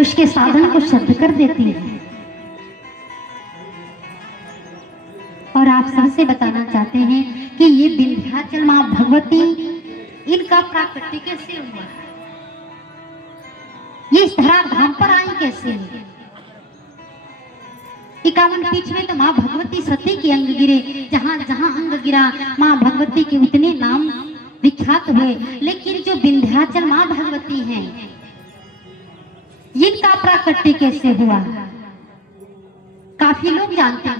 उसके साधन को शुद्ध कर देती है। और आप सबसे बताना चाहते हैं कि ये विंध्याचल मां भगवती, इनका प्राकट्य कैसे हुआ, ये इस धरा धाम पर आई कैसे। 51 पीठ में तो मां भगवती सती के अंग गिरे, जहां जहां अंग गिरा मां भगवती के उतने नाम विख्यात हुए। लेकिन जो विंध्याचल मां भगवती हैं, इनका प्राकट्य कैसे हुआ, काफी लोग जानते हैं।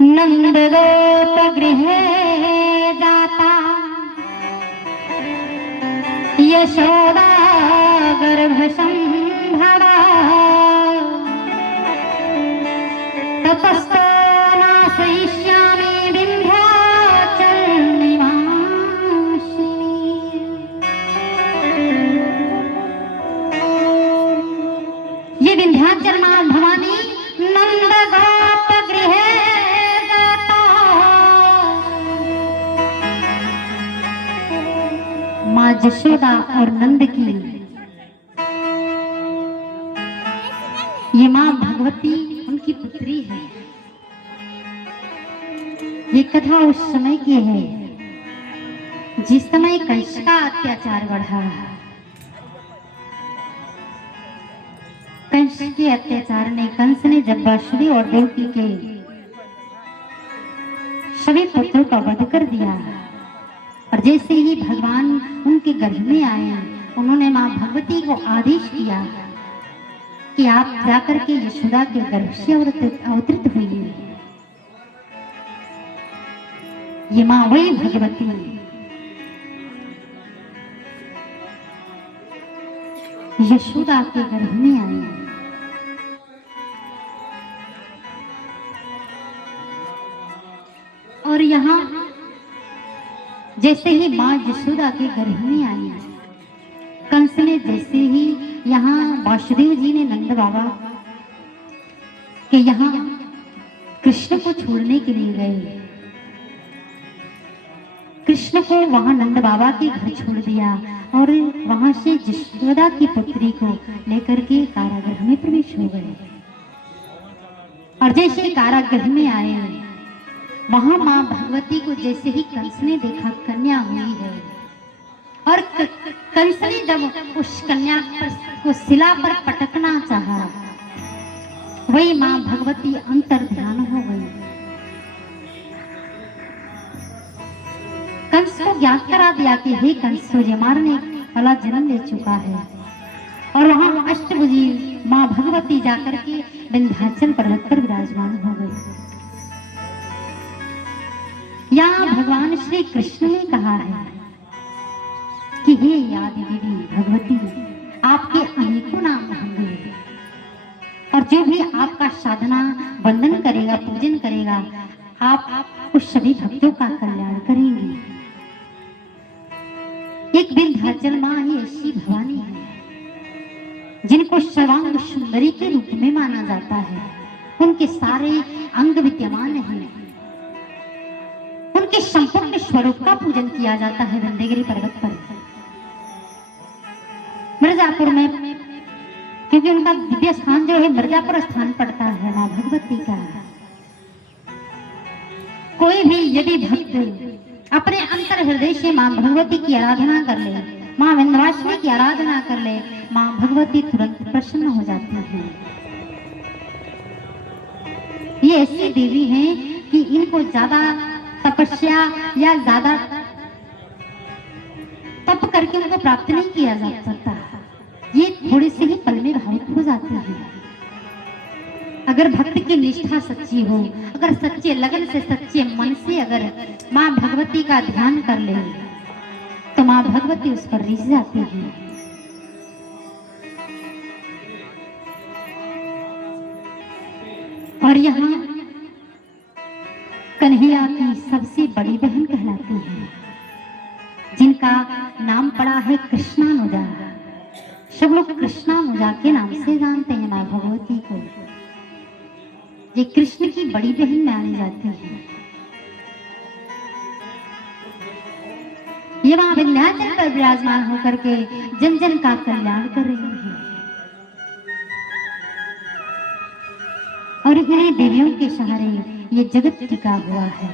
नंद गोप गृह जाता यशोदा गर्भ संभवा, ततस्तो नाशयिष्यामि विंध्याचल निवासिनी। ये विंध्याचल मां भवानी नंद गोप गृह जाता, मां यशोदा और नंद की ये मां भगवती उनकी पुत्री है। ये कथा उस समय की है जिस समय कंस का अत्याचार बढ़ा। कंस के अत्याचार ने, कंस ने जब वासुदेव और देवकी के सभी पुत्रों का वध कर दिया, और जैसे ही भगवान उनके गर्भ में आए, उन्होंने मां भगवती को आदेश किया कि आप जाकर के यशोदा के गर्भ से अवतरित हुई। ये मां वही भगवती यशोदा के गर्भ में आई। और यहाँ जैसे ही मां यशोदा के गर्भ में आई, कंस ने जैसे ही यहाँ वासुदेव जी ने नंद बाबा के यहाँ कृष्ण को छोड़ने के लिए गए, कृष्ण को वहां नंद बाबा के घर छोड़ दिया और वहां से यशोदा की पुत्री को लेकर के कारागृह में प्रवेश हो गए। और जैसे कारागृह में आए, वहां मां भगवती को जैसे ही कंस ने देखा कन्या हुई है, और कंस ने जब उस कन्या को शिला पर पटकना चाहा, वही मां भगवती अंतर ध्यान हो गई। कंस को ज्ञात करा दिया कि हे कंस, तुझे मारने वाला जन्म ले चुका है। और वहां अष्टभुजी मां भगवती जाकर के विंध्याचल पर्वत पर विराजमान हो गई। यहाँ भगवान श्री कृष्ण ने कहा है कि हे आदि देवी भगवती, आपके अनेकों नाम होंगे, और जो भी आपका साधना वंदन करेगा, पूजन करेगा, आप उस सभी भक्तों का कल्याण करेंगे। एक विंध्याचल मां ही ऐसी भवानी है जिनको सर्वांग सुंदरी के रूप में माना जाता है। उनके सारे अंग विद्यमान हैं, उनके संपूर्ण स्वरूप का पूजन किया जाता है विंध्यगिरि पर्वत पर, मिर्जापुर में, क्योंकि उनका दिव्य स्थान जो है मिर्जापुर स्थान पड़ता है मां भगवती का। कोई भी यदि भक्त अपने अंतर हृदय से मां भगवती की आराधना कर ले, मां विंध्यवासिनी की आराधना कर ले, मां भगवती तुरंत प्रसन्न हो जाती है। ये ऐसी देवी हैं कि इनको ज्यादा तपस्या या ज्यादा तप करके उनको प्राप्त नहीं किया जा सकता, ये थोड़े से ही पल में भावुक हो जाती है। अगर भक्त की निष्ठा सच्ची हो, अगर सच्चे लगन से, सच्चे मन से अगर मां भगवती का ध्यान कर ले, तो मां भगवती उस पर रिझ जाती है। और यहाँ कन्हैया की सबसे बड़ी बहन कहलाती है, जिनका नाम पड़ा है कृष्णानुजा। सब लोग कृष्णानुजा के नाम से जानते हैं मां भगवती को। ये कृष्ण की बड़ी बहन मानी जाती है। ये वहां विंध्याचल पर विराजमान होकर के जन जन का कल्याण कर रही है। और इन्हीं देवियों के सहारे ये जगत टिका हुआ है,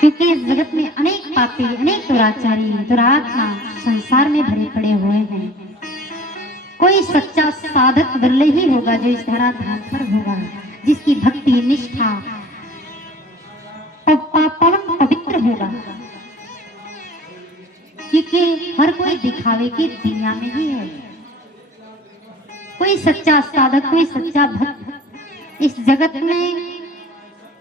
क्योंकि इस जगत में अनेक पापी, अनेक दुराचारी, दुरात्मा संसार में भरे पड़े हुए हैं। कोई सच्चा साधक बिरले ही होगा जो इस धराधाम पर होगा, जिसकी भक्ति निष्ठा पवन पवित्र होगा। क्योंकि हर कोई दिखावे की दुनिया में ही है। कोई सच्चा साधक, कोई सच्चा भक्त इस जगत में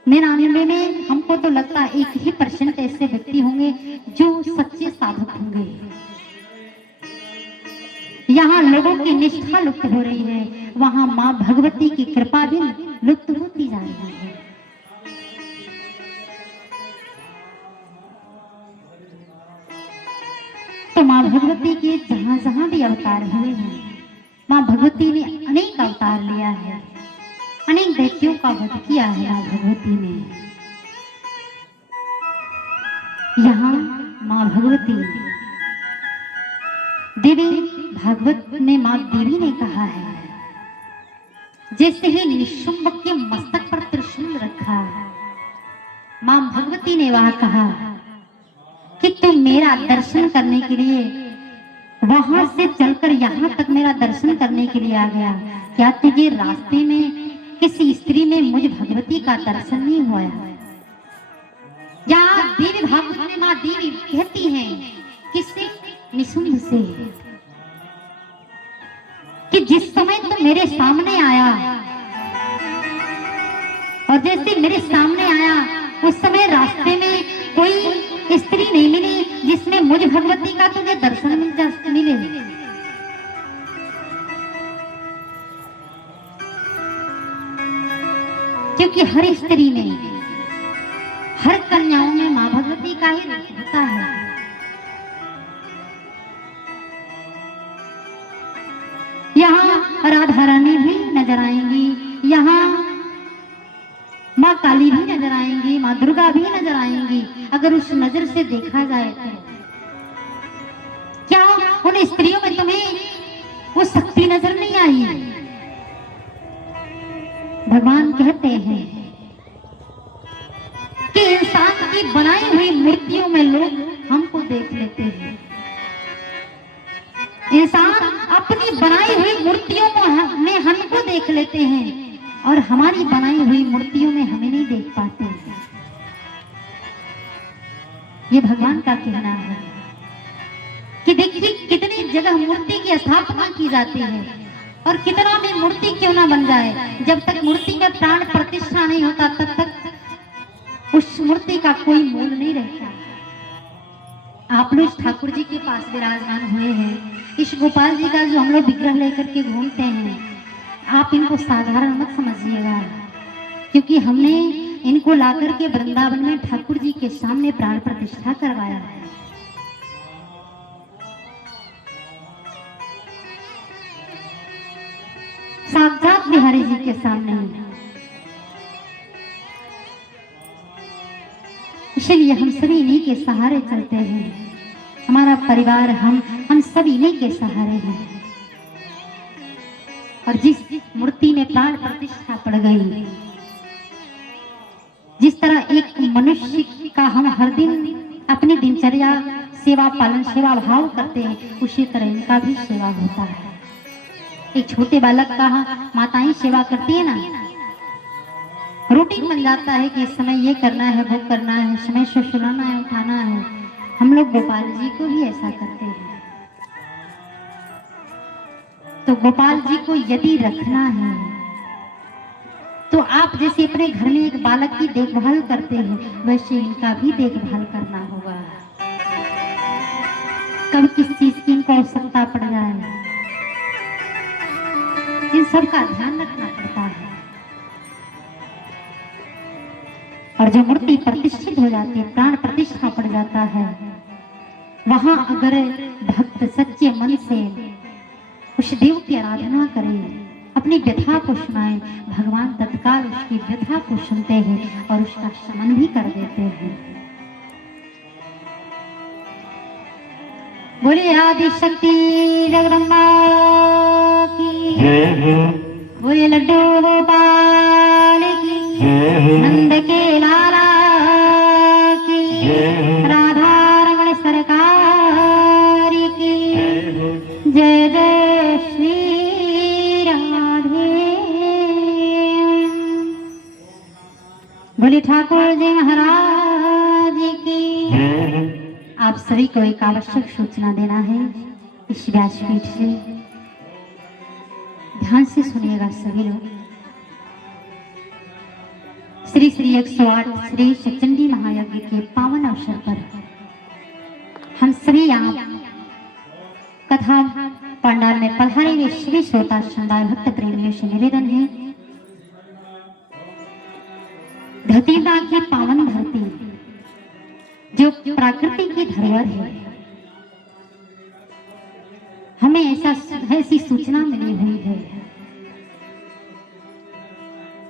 99 में हमको तो लगता है 1% ऐसे व्यक्ति होंगे जो सच्चे साधक होंगे। यहाँ लोगों की निष्ठा लुप्त हो रही है, वहां माँ भगवती की कृपा भी लुप्त होती जा रही है। तो माँ भगवती के जहां जहां भी अवतार हुए हैं, माँ भगवती ने अनेक अवतार लिया है, अनेक दैत्यों का वध किया है माँ भगवती ने। यहाँ माँ भगवती देवी भागवत में माँ देवी ने कहा है, जैसे ही निशुंभ के मस्तक पर त्रिशूल रखा, माँ भगवती ने वहां कहा कि तुम मेरा दर्शन करने के लिए वहां से चलकर यहाँ तक मेरा दर्शन करने के लिए आ गया, क्या तुझे रास्ते में किसी स्त्री में मुझ भगवती का दर्शन नहीं हुआ? या देवी भागवत में माँ देवी कहती हैं किससे? निशुंभ से, कि जिस समय तुम मेरे सामने आया और जैसे मेरे सामने आया उस समय रास्ते में कोई स्त्री नहीं मिली जिसमें मुझ भगवती का तुझे दर्शन मिले। क्योंकि हर स्त्री में, हर कन्याओं में माँ भगवती का ही होता है। यहाँ राधा रानी भी नजर आएंगी, यहाँ माँ काली भी नजर आएंगी, माँ दुर्गा भी नजर आएंगी। अगर उस नजर से देखा जाए तो क्या उन स्त्रियों में तुम्हें वो शक्ति नजर नहीं आई? भगवान कहते हैं कि इंसान की बनाई हुई मूर्तियों में लोग हमको देख लेते हैं। इंसान अपनी बनाई हुई मूर्तियों में हमको देख लेते हैं और हमारी बनाई हुई मूर्तियों में हमें नहीं देख पाते। ये भगवान का कहना है कि देखिए कितनी जगह मूर्ति की स्थापना की जाती है और कितना भी मूर्ति क्यों ना बन जाए, जब तक मूर्ति में प्राण प्रतिष्ठा नहीं होता तब तक उस मूर्ति का कोई मूल नहीं रहता। आप लोग ठाकुर जी के पास विराजमान हुए हैं, इस गोपाल जी का जो हम लोग विग्रह लेकर के घूमते हैं, आप इनको साधारण मत समझिएगा, क्योंकि हमने इनको लाकर के वृंदावन में ठाकुर जी के सामने प्राण प्रतिष्ठा करवाया है। साक्षात बिहारी जी के सामने, इसलिए हम सभी इन्हीं के सहारे चलते हैं। हमारा परिवार, हम सब इन्हीं के सहारे हैं। और जिस मूर्ति में प्राण प्रतिष्ठा पड़ गई, जिस तरह एक मनुष्य का हम हर दिन अपनी दिनचर्या सेवा पालन, सेवा भाव करते हैं, उसी तरह इनका भी सेवा होता है। एक छोटे बालक का माताएं सेवा करती है ना, रूटीन बन जाता है कि इस समय ये करना है, वो करना है, समय से सुलाना है, उठाना है। हम लोग गोपाल जी को भी ऐसा करते हैं। तो गोपाल जी को यदि रखना है तो आप जैसे अपने घर में एक बालक की देखभाल करते हैं, वैसे इनका भी देखभाल करना होगा। कब किस चीज की इनको आवश्यकता पड़ जाए, इन सब का ध्यान रखना पड़ता है। और जो मूर्ति प्रतिष्ठित हो जाती है, प्राण प्रतिष्ठा पड़ जाता है, वहां अगर भक्त सच्चे मन से उस देव की आराधना करे, अपनी व्यथा को सुनाए, भगवान तत्काल उसकी व्यथा को सुनते हैं और उसका शमन भी कर देते हैं। बोले आदि शक्ति जगदम्बा की, बोले लड्डू गोपाल की, नंद के लाला की, राधा रमण सरकार की, जय जय श्री राधे। बोले ठाकुर जी महाराज की। आप सभी को एक आवश्यक सूचना देना है इस व्यासपीठ से, ध्यान से सुनिएगा सभी लोग। श्री श्री 108 श्री सचंडी महायज्ञ के पावन अवसर पर हम सभी यहाँ कथा पंडाल में पधारे हुए सभी श्रोता समुदाय भक्त प्रेमियों से निवेदन है, धरती मां की पावन धरती जो प्रकृति की धरोहर है, हमें ऐसी सूचना मिली हुई है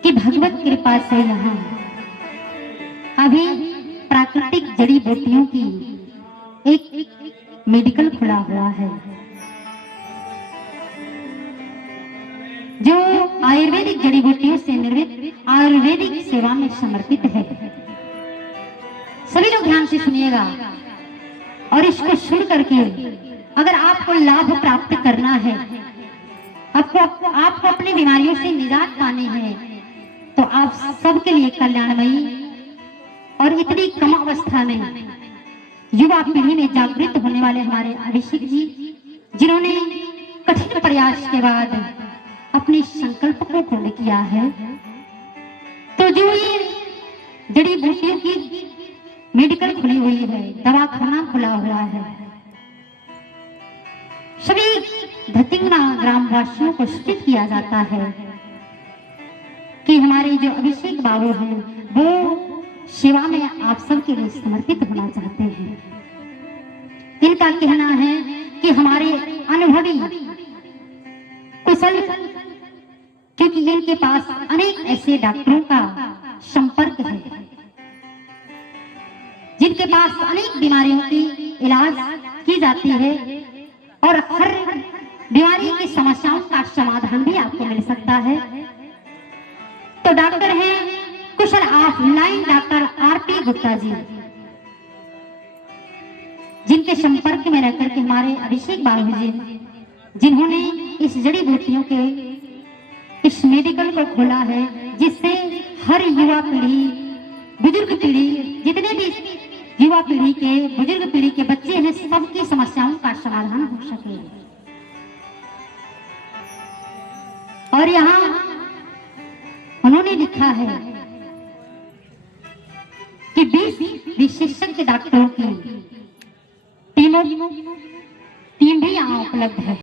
कि भगवत कृपा से यहाँ अभी प्राकृतिक जड़ी बूटियों की एक मेडिकल खुला हुआ है जो आयुर्वेदिक जड़ी बूटियों से निर्मित आयुर्वेदिक सेवा में समर्पित है। सभी लोग ध्यान से सुनिएगा और इसको सुन करके अगर आपको लाभ प्राप्त करना है, आपको अपनी बीमारियों से निजात पानी है, तो आप सबके लिए कल्याणमयी और इतनी कम अवस्था में युवा पीढ़ी में जागृत होने वाले हमारे अभिषेक जी, जिन्होंने कठिन प्रयास के बाद अपने संकल्प को पूर्ण किया है, तो जो ये जड़ी बूटियों की मेडिकल खुली हुई है, दवाखाना खुला हुआ है, सभी धतिंगना ग्राम वासियों को सूचित किया जाता है कि हमारे जो अभिषेक बाबू हैं वो सेवा में आप सबके लिए समर्पित होना चाहते हैं। इनका कहना है कि हमारे अनुभवी कुशल, क्योंकि इनके पास अनेक ऐसे डॉक्टरों का संपर्क है जिनके पास अनेक बीमारियों की इलाज की जाती है और हर बीमारी की समस्याओं का समाधान भी आपको मिल सकता है। तो डॉक्टर हैं कुशल offline doctor RP Gupta ji, जिनके संपर्क में रहकर के हमारे अभिषेक बाबू जी, जिन्होंने इस जड़ी बूटियों के इस मेडिकल को खोला है, जिससे हर युवा पीढ़ी, बुजुर्ग पीढ़ी, जितने भी युवा पीढ़ी के, बुजुर्ग पीढ़ी के बच्चे हैं, सबकी समस्याओं का समाधान हो सके। और यहाँ उन्होंने लिखा है कि 20 विशेषज्ञ डॉक्टरों की टीम भी यहाँ उपलब्ध है।